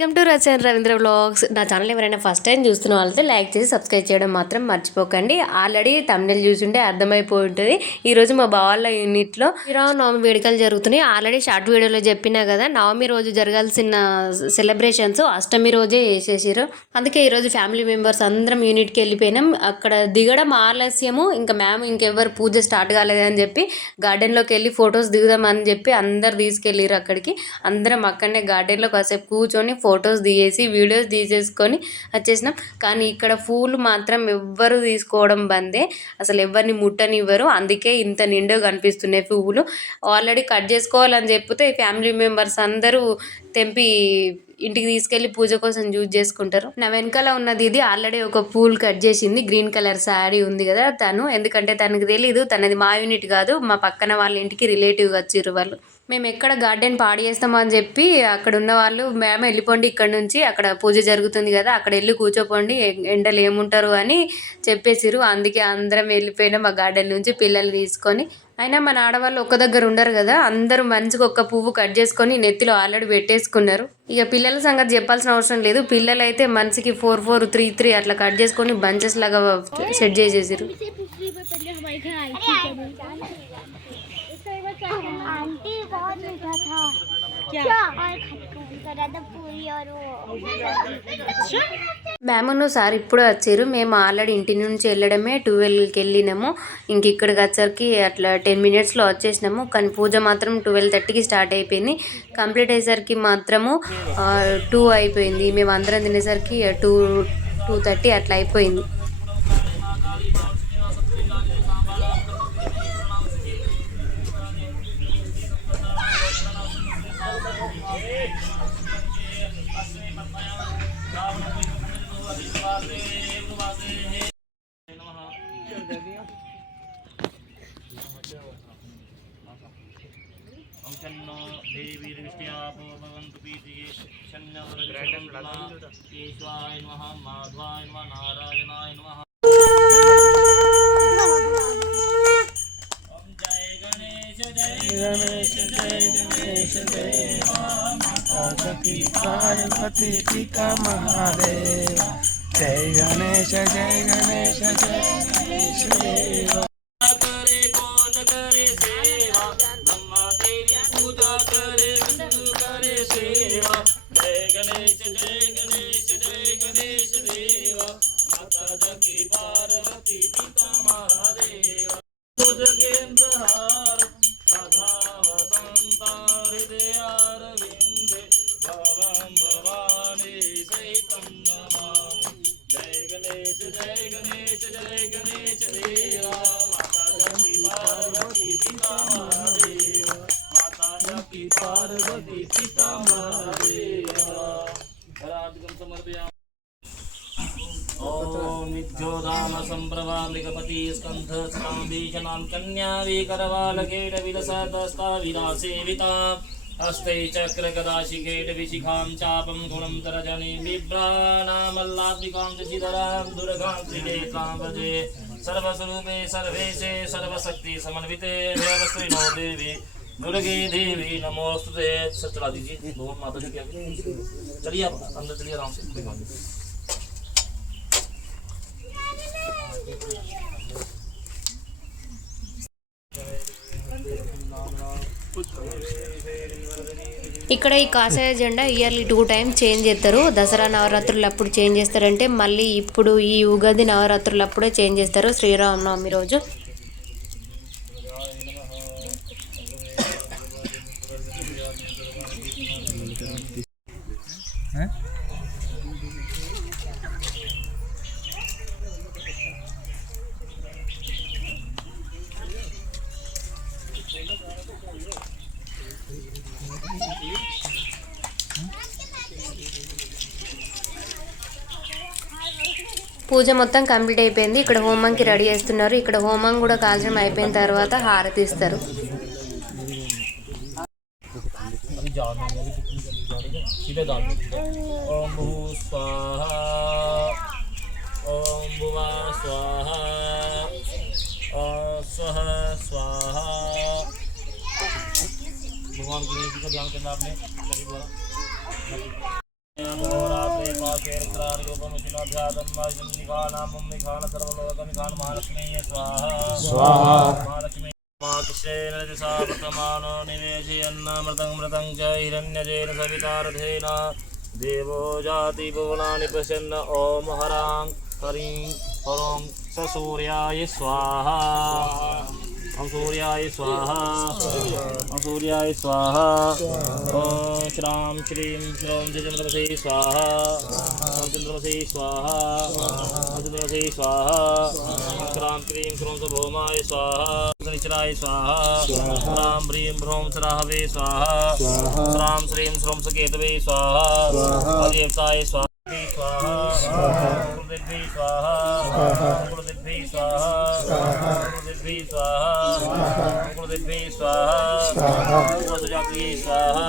Welcome to Rachana Ravindra vlogs. నా channel ఎవరైనా first time చూస్తున్న వాళ్ళైతే లైక్ చేసి సబ్స్క్రైబ్ చేయడం మాత్రం మర్చిపోకండి. ఆల్రెడీ తమిళ చూసుంటే అర్థమైపోయి ఉంటుంది. ఈరోజు మా బావాళ్ళ యూనిట్లో శ్రీరామనవమి వేడుకలు జరుగుతున్నాయి. ఆల్రెడీ షార్ట్ వీడియోలో చెప్పినా కదా, నవమి రోజు జరగాల్సిన సెలబ్రేషన్స్ అష్టమి రోజే చేసేసారు. అందుకే ఈరోజు ఫ్యామిలీ మెంబర్స్ అందరం యూనిట్కి వెళ్ళిపోయినాం. అక్కడ దిగడం ఆలస్యము, ఇంకా మేము ఇంకెవ్వరు పూజ స్టార్ట్ కాలేదని చెప్పి గార్డెన్లోకి వెళ్ళి ఫొటోస్ దిగుదామని చెప్పి అందరు తీసుకెళ్ళారు. అక్కడికి అందరం అక్కడనే గార్డెన్లో కాసేపు కూర్చొని ఫొటోస్ తీసేసి వీడియోస్ తీసేసుకొని వచ్చేసినాం. కానీ ఇక్కడ పూలు మాత్రం ఎవ్వరు తీసుకోవడం బందే, అసలు ఎవరిని ముట్టనివ్వరు. అందుకే ఇంత నిండుగా కనిపిస్తున్నాయి పువ్వులు. ఆల్రెడీ కట్ చేసుకోవాలని చెప్తే ఫ్యామిలీ మెంబర్స్ అందరూ తెంపి ఇంటికి తీసుకెళ్ళి పూజ కోసం యూజ్ చేసుకుంటారు. నా వెనకాల ఉన్నది ఇది ఆల్రెడీ ఒక పూల్ కట్ చేసింది. గ్రీన్ కలర్ శారీ ఉంది కదా తను, ఎందుకంటే తనకు తెలీదు తనది మా యూనిట్ కాదు, మా పక్కన వాళ్ళ ఇంటికి రిలేటివ్గా వచ్చిర్రు వాళ్ళు. మేము ఎక్కడ గార్డెన్ పాడు చేస్తామని చెప్పి అక్కడ ఉన్న వాళ్ళు మేము వెళ్ళిపోండి ఇక్కడ నుంచి, అక్కడ పూజ జరుగుతుంది కదా అక్కడ వెళ్ళి కూర్చోపోండి, ఎండలు ఏముంటారు అని చెప్పేసిరు. అందుకే అందరం వెళ్ళిపోయినాం ఆ గార్డెన్ నుంచి పిల్లలు తీసుకొని. అయినా మన ఆడవాళ్ళు ఒక్క దగ్గర ఉండరు కదా, అందరూ మంచిగా ఒక్క పువ్వు కట్ చేసుకొని నెత్తిలో ఆల్రెడీ పెట్టేసుకున్నారు. ఇక పిల్లల సంగతి చెప్పాల్సిన అవసరం లేదు. పిల్లలు అయితే మనిషికి 4, 4, 3, 3 అట్లా కట్ చేసుకొని బంచెస్ లాగా సెట్ చేసేసారు. आंटी बहुत मीठा था क्या और पूरी और మేమును సార్ ఇప్పుడే వచ్చారు. మేము ఆల్రెడీ ఇంటి నుంచి వెళ్ళడమే 12కి వెళ్ళినాము. ఇంక ఇక్కడికి వచ్చరికి అట్లా 10 మినిట్స్లో వచ్చేసినాము. కానీ పూజ మాత్రం 12:30కి స్టార్ట్ అయిపోయింది. కంప్లీట్ అయ్యేసరికి మాత్రము 2 అయిపోయింది. మేము అందరం తినేసరికి 2:30 అట్లా అయిపోయింది. पार्वती पिता महादेव जय गणेश जय गणेश जय गणेश देव। करे कौन करे सेवा, ब्रह्मा देवी पूजा करे, विष्णु करे सेवा। जय गणेश जय गणेश जय गणेश देवा, माता जगी पार्वती पिता महादेव। जगेंद्रहार सदा वसंता हृदयार विंदे, भवं भवानी सहितं नमामि। जय गणेश जय गणेश जय गणेश देवा, माता जगी पार्वती पिता महादेव, माता जगी पार्वती पिता महादेव। हरादिकं समर्पयामि। ओम नित्योदान संप्रभामृगपति स्कंध स्कांदीशनां कन्या विकरवालकेट विलसतस्ता विलासेविता हस्ते चक्रगदाशिकेट विशिखां चापं गुणं तरजनी बिभ्राणामल्लात्मिकां शशिधरां दुर्गां त्रिनेत्रां भजे। सर्वस्वरूपे सर्वेशे सर्वशक्ति समन्विते देवश्रीनो देवी दुर्गे देवी नमोस्तुते। सब चला दीजिए भगवान माता जी के आगे। चलिए आप अंदर चलिए आराम से। ఇక్కడ ఈ కాషాయ జెండా ఇయర్లీ 2 టైమ్స్ చేంజ్ చేస్తారు. దసరా నవరాత్రులు అప్పుడు చేంజ్ చేస్తారంటే మళ్ళీ ఇప్పుడు ఈ ఉగాది నవరాత్రులు అప్పుడే చేంజ్ చేస్తారు, శ్రీరామనవమి రోజు. పూజ మొత్తం కంప్లీట్ అయిపోయింది. ఇక్కడ హోమంకి రెడీ చేస్తున్నారు. ఇక్కడ హోమం కూడా కాల్చడం అయిపోయిన తర్వాత హారతి ఇస్తారు. ओम भू स्वाहा ओम भुवा स्वाहा स्वः स्वाहा। भगवान गणेश जी का ध्यान करना आपने। रात्रे पाशेर्त्रानुपमुचिनाध्यात्म सर्वलोकमिखान महालक्ष्मी स्वाहा महालक्ष्मी कृष्णेन दिशा वर्तमानो निवेशयन्नमृतं मृतं च हिरण्यजेन सवितारथेन देवो जाति भुवनानि पश्यन्न ॐ हरां हरिं हरों सूर्याय स्वाहा ॐ सूर्याय स्वाहा ॐ सूर्याय स्वाहा ॐ श्रां श्रीं श्रों चन्द्रमसे स्वाहा ॐ चन्द्रमसे स्वाहा ॐ चन्द्रमसे स्वाहा श्रां क्रीं श्रों च भौमाय स्वाहा शनिश्चराय स्वाहा श्रां ह्रीं भ्रौं सराहवे स्वाहा श्रां श्रीं श्रों च केतवे स्वाहा अदेवताय स्वाहा स्वाहा कुलदेवी स्वाहा कुलदेवी स्वाहा कुलदेवी स्वाहा कुलदेवी स्वाहा कुलजाति स्वाहा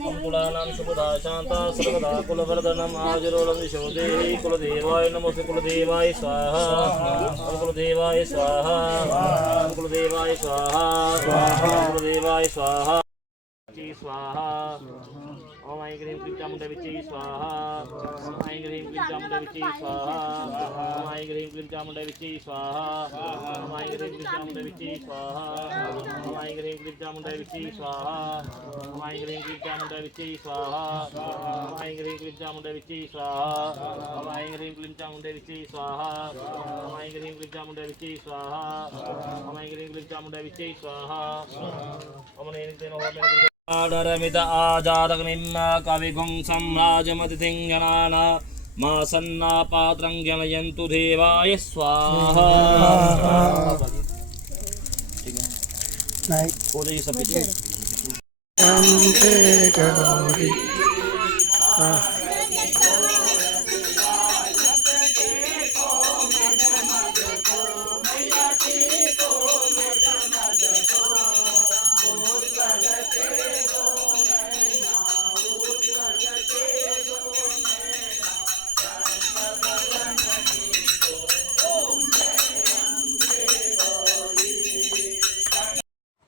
और कुलानां शुभदा शांता सर्वदा कुलवर्धनम् आजुरोलं विशोदेहि कुलदेवाय नमोस्तु कुलदेवाय स्वाहा कुलदेवाय स्वाहा कुलदेवाय स्वाहा कुलदेवाय स्वाहा स्वाहा ओम ऐं ह्रीं क्लीं चामुण्डा विच्चे स्वाहा ओम ऐं ह्रीं क्लीं चामुण्डा विच्चे स्वाहा ओम ऐं ह्रीं क्लीं चामुण्डा विच्चे स्वाहा ओम ऐं ह्रीं क्लीं चामुण्डा विच्चे स्वाहा ओम ऐं ह्रीं क्लीं चामुण्डा विच्चे स्वाहा ओम ऐं ह्रीं क्लीं चामुण्डा विच्चे स्वाहा ओम ऐं ह्रीं क्लीं चामुण्डा विच्चे स्वाहा ओम ऐं ह्रीं क्लीं चामुण्डा विच्चे स्वाहा ओम ऐं ह्रीं क्लीं चामुण्डा विच्चे स्वाहा ओम ऐं ह्रीं क्लीं चामुण्डा विच्चे स्वाहा ओम नेनितेन होमेन आडरमित आजादग्निं कविगुं सम्राजमतिथिं जनाना मा सन्ना पात्रं जनयन्तु देवाय स्वाहा हो जाइए सब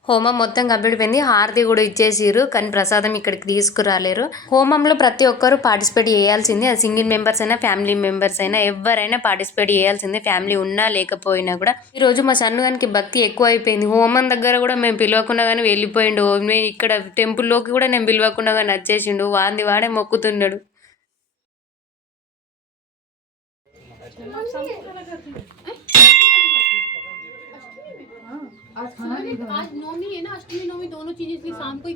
హోమం మొత్తం కంప్లీట్ అయిపోయింది. హారతి కూడా ఇచ్చేసిర్రు, కానీ ప్రసాదం ఇక్కడికి తీసుకురాలేరు. హోమంలో ప్రతి ఒక్కరు పార్టిసిపేట్ చేయాల్సిందే. అది సింగిల్ మెంబర్స్ అయినా ఫ్యామిలీ మెంబర్స్ అయినా ఎవరైనా పార్టిసిపేట్ చేయాల్సిందే, ఫ్యామిలీ ఉన్నా లేకపోయినా కూడా. ఈరోజు మా సన్నుగానికి భక్తి ఎక్కువ అయిపోయింది. హోమం దగ్గర కూడా మేము పిలవకుండా కానీ వెళ్ళిపోయిండు. మేము ఇక్కడ టెంపుల్లోకి కూడా నేను పిలవకుండా కానీ వచ్చేసిండు. వాంది వాడే మొక్కుతున్నాడు. आज नौमी है ना, अष्टमी नौमी दोनों चीजें इसलिए शाम को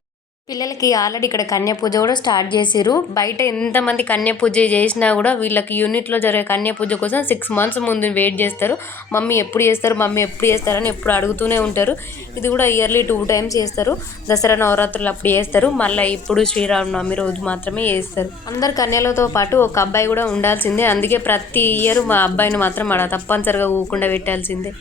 పిల్లలకి ఆల్రెడీ ఇక్కడ కన్య పూజ కూడా స్టార్ట్ చేసిర్రు. బయట ఎంతమంది కన్య పూజ చేసినా కూడా వీళ్ళకి యూనిట్లో జరిగే కన్య పూజ కోసం 6 months ముందు వెయిట్ చేస్తారు. మమ్మీ ఎప్పుడు చేస్తారు, మమ్మీ ఎప్పుడు చేస్తారని ఎప్పుడు అడుగుతూనే ఉంటారు. ఇది కూడా ఇయర్లీ 2 times చేస్తారు. దసరా నవరాత్రులు అప్పుడు చేస్తారు, మళ్ళీ ఇప్పుడు శ్రీరామనవమి రోజు మాత్రమే చేస్తారు. అందరు కన్యలతో పాటు ఒక అబ్బాయి కూడా ఉండాల్సిందే. అందుకే ప్రతి ఇయర్ మా అబ్బాయిని మాత్రం అలా తప్పనిసరిగా ఊకుండా పెట్టాల్సిందే.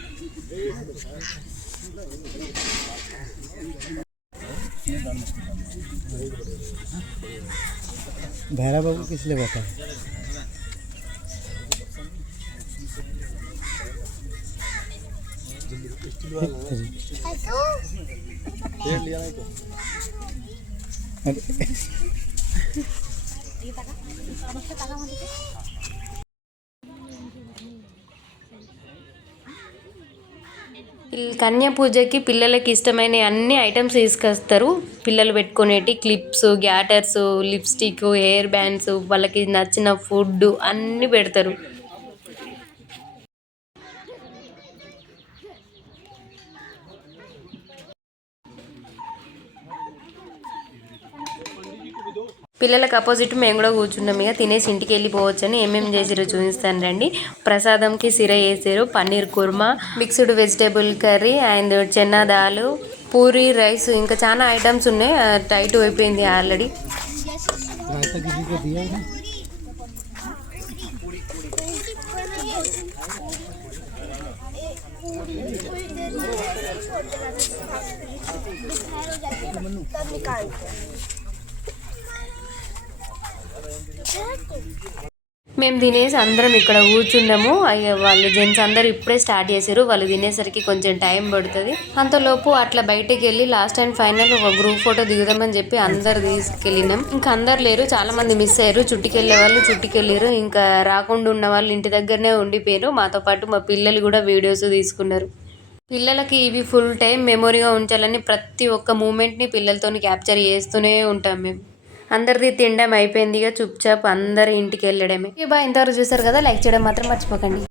भैरव बाबू किस लिए बैठा है? కన్య పూజకి పిల్లలకి ఇష్టమైన అన్ని ఐటమ్స్ తీసుకొస్తారు. పిల్లలు పెట్టుకునేటి క్లిప్స్, గ్యాటర్స్, లిప్స్టిక్, హెయిర్ బ్యాండ్స్, వాళ్ళకి నచ్చిన ఫుడ్ అన్నీ పెడతారు. పిల్లలకు అపోజిట్ మేము కూడా కూర్చున్నాం. ఇక తినేసి ఇంటికి వెళ్ళిపోవచ్చని ఏమేమి చేసిరో చూపిస్తాను రండి. ప్రసాదంకి సిర వేసారు, paneer kurma, mixed vegetable curry and chana dal, puri rice, ఇంకా చాలా ఐటమ్స్ ఉన్నాయి. టైట్ అయిపోయింది ఆల్రెడీ. మేము తినేసి అందరం ఇక్కడ కూర్చున్నాము. అయ్యో వాళ్ళు జెంట్స్ అందరు ఇప్పుడే స్టార్ట్ చేశారు. వాళ్ళు తినేసరికి కొంచెం టైం పడుతుంది. అంతలోపు అట్లా బయటకు వెళ్ళి లాస్ట్ అండ్ ఫైనల్ ఒక గ్రూప్ ఫోటో దిగుదామని చెప్పి అందరు తీసుకెళ్ళినాం. ఇంకా అందరు లేరు, చాలా మంది మిస్ అయ్యారు. చుట్టుకెళ్ళే వాళ్ళు చుట్టుకెళ్ళారు, ఇంకా రాకుండా ఉన్న వాళ్ళు ఇంటి దగ్గరనే ఉండిపోయారు. మాతో పాటు మా పిల్లలు కూడా వీడియోస్ తీసుకున్నారు. పిల్లలకి ఇవి ఫుల్ టైం మెమొరీగా ఉంచాలని ప్రతి ఒక్క మూమెంట్ని పిల్లలతో క్యాప్చర్ చేస్తూనే ఉంటాం మేము. అందరిది తినడం అయిపోయింది, ఇక చుప్చాప్ అందరు ఇంటికి వెళ్ళడమే. బాయ్, ఇంతవరకు చూసారు కదా, లైక్ చేయడం మాత్రం మర్చిపోకండి.